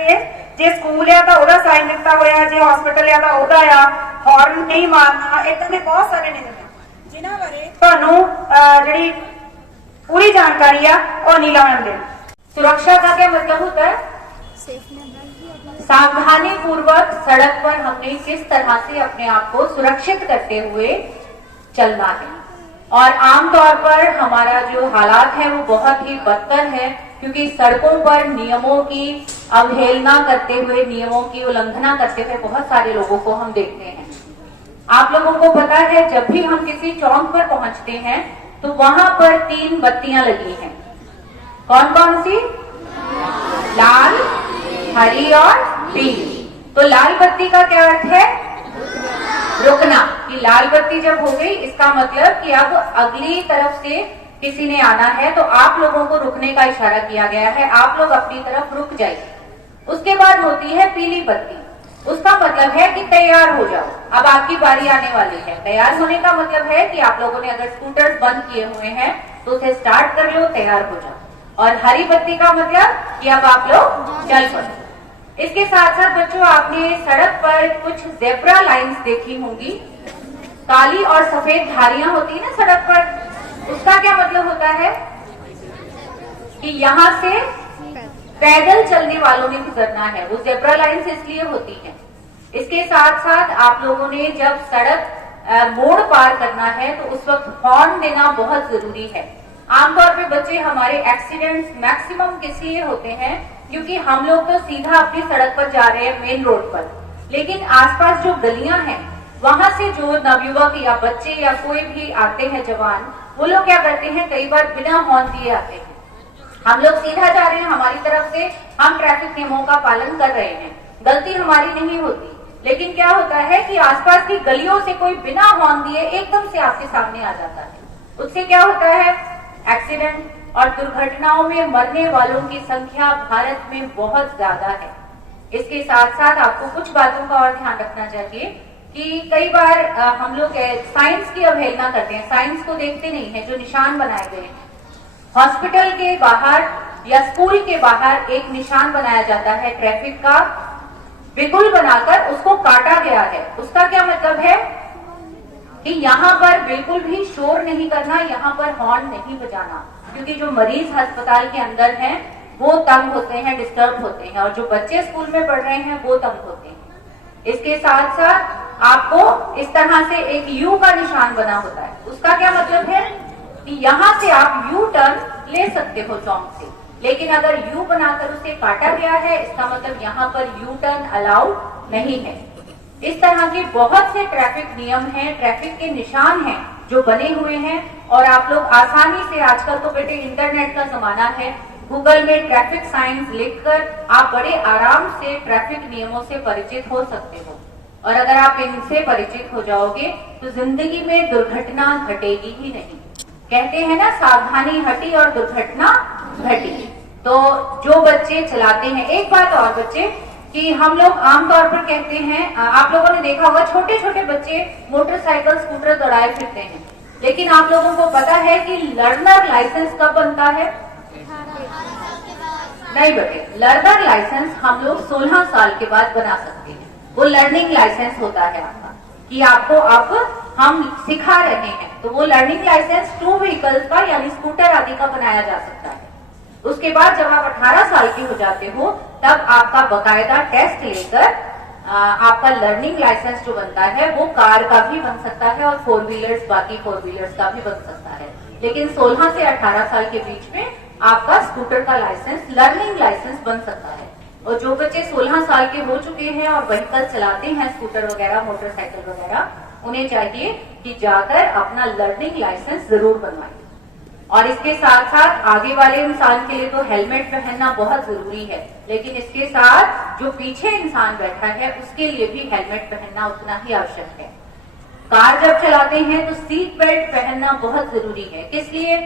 ਤੇ ਜੇ ਸਕੂਲ ਆ ਤਾਂ ਉਹਦਾ ਸਾਈਨ ਦਿੱਤਾ ਹੋਇਆ, ਜੇ ਹਸਪੀਟਲ ਆ ਤਾਂ ਉਹਦਾ ਆ, ਹਾਰਨ ਨਹੀਂ ਮਾਰਨਾ, ਇਦਾਂ ਦੇ ਬਹੁਤ ਸਾਰੇ ਨਿਯਮ ਆ ਜਿਨ੍ਹਾਂ ਬਾਰੇ ਤੁਹਾਨੂੰ ਜਿਹੜੀ पूरी जानकारी आ और नहीं लाने दें। सुरक्षा का क्या मतलब होता है? सावधानी पूर्वक सड़क पर हमने किस तरह से अपने आप को सुरक्षित करते हुए चलना है। और आमतौर पर हमारा जो हालात है वो बहुत ही बदतर है, क्योंकि सड़कों पर नियमों की अवहेलना करते हुए, नियमों की उल्लंघना करते हुए बहुत सारे लोगों को हम देखते हैं। आप लोगों को पता है, जब भी हम किसी चौक पर पहुंचते हैं तो वहां पर 3 बत्तियां लगी हैं। कौन कौन सी? लाल, हरी और पीली। तो लाल बत्ती का क्या अर्थ है? रुकना। कि लाल बत्ती जब हो गई, इसका मतलब कि अब अगली तरफ से किसी ने आना है तो आप लोगों को रुकने का इशारा किया गया है, आप लोग अपनी तरफ रुक जाइए। उसके बाद होती है पीली बत्ती, उसका मतलब है कि तैयार हो जाओ, अब आपकी बारी आने वाली है। तैयार होने का मतलब है कि आप लोगों ने अगर स्कूटर बंद किए हुए हैं तो उसे स्टार्ट कर लो, तैयार हो जाओ। और हरी बत्ती का मतलब कि अब आप लोग चल पड़ो। इसके साथ साथ बच्चों, आपने सड़क पर कुछ जेब्रा लाइंस देखी होंगी, काली और सफेद धारियां होती है ना सड़क पर। उसका क्या मतलब होता है कि यहाँ से पैदल चलने वालों ने गुजरना है। वो जेब्रा लाइंस इसलिए होती हैं। इसके साथ साथ आप लोगों ने जब सड़क मोड़ पार करना है तो उस वक्त हॉर्न देना बहुत जरूरी है। आमतौर पे बच्चे, हमारे एक्सीडेंट्स मैक्सिमम किस लिए होते हैं? क्योंकि हम लोग तो सीधा अपनी सड़क पर जा रहे हैं, मेन रोड पर, लेकिन आसपास जो गलियां हैं वहां से जो नवयुवक या बच्चे या कोई भी आते हैं जवान, वो लोग क्या करते हैं, कई बार बिना हॉर्न दिए आते हैं। हम लोग सीधा जा रहे हैं, हमारी तरफ से हम ट्रैफिक नियमों का पालन कर रहे हैं, गलती हमारी नहीं होती, लेकिन क्या होता है कि आसपास की गलियों से कोई बिना हॉर्न दिए एकदम से आपके सामने आ जाता है। उससे क्या होता है? एक्सीडेंट और दुर्घटनाओं में मरने वालों की संख्या भारत में बहुत ज्यादा है। इसके साथ साथ आपको कुछ बातों का और ध्यान रखना चाहिए कि कई बार हम लोग साइंस की अवहेलना करते हैं, साइंस को देखते नहीं है, जो निशान बनाए गए हैं। हॉस्पिटल के बाहर या स्कूल के बाहर एक निशान बनाया जाता है ट्रैफिक का, बिगुल बनाकर उसको काटा गया है। उसका क्या मतलब है कि यहाँ पर बिल्कुल भी शोर नहीं करना, यहाँ पर हॉर्न नहीं बजाना, क्योंकि जो मरीज अस्पताल के अंदर हैं वो तंग होते हैं, डिस्टर्ब होते हैं, और जो बच्चे स्कूल में पढ़ रहे हैं वो तंग होते हैं। इसके साथ साथ आपको इस तरह से एक यू का निशान बना होता है। उसका क्या मतलब है कि यहाँ से आप यू टर्न ले सकते हो चौक से, लेकिन अगर यू बनाकर उसे काटा गया है, इसका मतलब यहाँ पर यू टर्न अलाउड नहीं है। इस तरह के बहुत से ट्रैफिक नियम हैं, ट्रैफिक के निशान हैं जो बने हुए हैं, और आप लोग आसानी से, आजकल तो बेटे इंटरनेट का जमाना है, गूगल में ट्रैफिक साइंस लिखकर आप बड़े आराम से ट्रैफिक नियमों से परिचित हो सकते हो। और अगर आप इनसे परिचित हो जाओगे तो जिंदगी में दुर्घटना घटेगी ही नहीं। कहते हैं ना, सावधानी हटी और दुर्घटना घटी। तो जो बच्चे चलाते हैं, एक बात और बच्चे, कि हम लोग आमतौर पर कहते हैं, आप लोगों ने देखा होगा छोटे छोटे बच्चे मोटरसाइकिल स्कूटर दौड़ाए फिरते हैं, लेकिन आप लोगों को पता है कि लर्नर लाइसेंस कब बनता है? नहीं बेटे, लर्नर लाइसेंस हम लोग 16 साल के बाद बना सकते हैं। वो लर्निंग लाइसेंस होता है आपका, कि आपको अब हम सिखा रहे हैं, तो वो लर्निंग लाइसेंस 2 व्हीकल्स का यानी स्कूटर आदि का बनाया जा सकता है। उसके बाद जब आप 18 साल के हो जाते हो तब आपका बकायदा टेस्ट लेकर आपका लर्निंग लाइसेंस जो बनता है वो कार का भी बन सकता है और 4 व्हीलर्स, बाकी 4 व्हीलर्स का भी बन सकता है। लेकिन 16 से 18 साल के बीच में आपका स्कूटर का लाइसेंस, लर्निंग लाइसेंस बन सकता है। और जो बच्चे 16 साल के हो चुके हैं और व्हीकल चलाते हैं, स्कूटर वगैरह, मोटरसाइकिल वगैरह, उन्हें चाहिए कि जाकर अपना लर्निंग लाइसेंस जरूर बनवाएं। और इसके साथ साथ आगे वाले इंसान के लिए तो हेलमेट पहनना बहुत जरूरी है, लेकिन इसके साथ जो पीछे इंसान बैठा है उसके लिए भी हेलमेट पहनना उतना ही आवश्यक है। कार जब चलाते हैं तो सीट बेल्ट पहनना बहुत जरूरी है। किस लिए?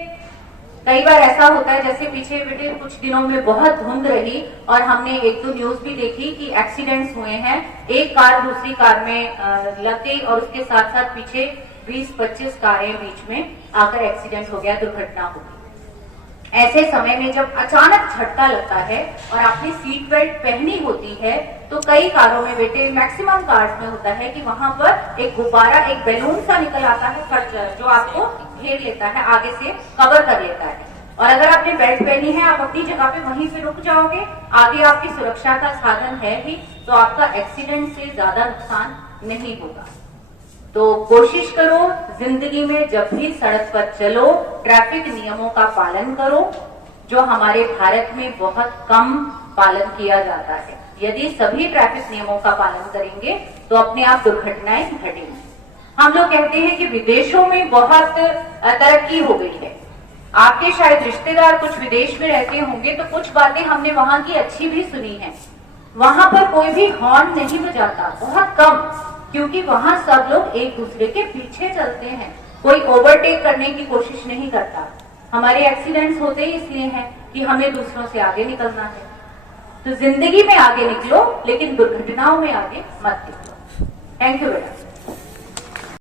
कई बार ऐसा होता है, जैसे पीछे बेटे कुछ दिनों में बहुत धुंध रही और हमने 1-2 न्यूज भी देखी कि एक्सीडेंट्स हुए हैं, एक कार दूसरी कार में लग गई और उसके साथ साथ पीछे 20-25 कारें बीच में आकर एक्सीडेंट हो गया, दुर्घटना हो गई। ऐसे समय में जब अचानक झटका लगता है और आपने सीट बेल्ट पहनी होती है, तो कई कारों में बेटे, मैक्सिमम कार्स में होता है कि वहां पर एक गुब्बारा, एक बैलून सा निकल आता है फट, जो आपको घेर लेता है, आगे से कवर कर लेता है। और अगर आपने बेल्ट पहनी है, आप अपनी जगह पे वहीं पे रुक जाओगे, आगे आपकी सुरक्षा का साधन है ही, तो आपका एक्सीडेंट से ज्यादा नुकसान नहीं होगा। तो कोशिश करो जिंदगी में जब भी सड़क पर चलो, ट्रैफिक नियमों का पालन करो, जो हमारे भारत में बहुत कम पालन किया जाता है। यदि सभी ट्रैफिक नियमों का पालन करेंगे तो अपने आप दुर्घटनाएं घटेंगी। हम लोग कहते हैं कि विदेशों में बहुत तरक्की हो गई है। आपके शायद रिश्तेदार कुछ विदेश में रहते होंगे, तो कुछ बातें हमने वहां की अच्छी भी सुनी है। वहां पर कोई भी हॉर्न नहीं बजाता, बहुत कम, क्योंकि वहां सब लोग एक दूसरे के पीछे चलते हैं, कोई ओवरटेक करने की कोशिश नहीं करता। हमारे एक्सीडेंट्स होते ही इसलिए हैं कि हमें दूसरों से आगे निकलना है। तो जिंदगी में आगे निकलो, लेकिन दुर्घटनाओं में आगे मत निकलो। थैंक यू बेटा।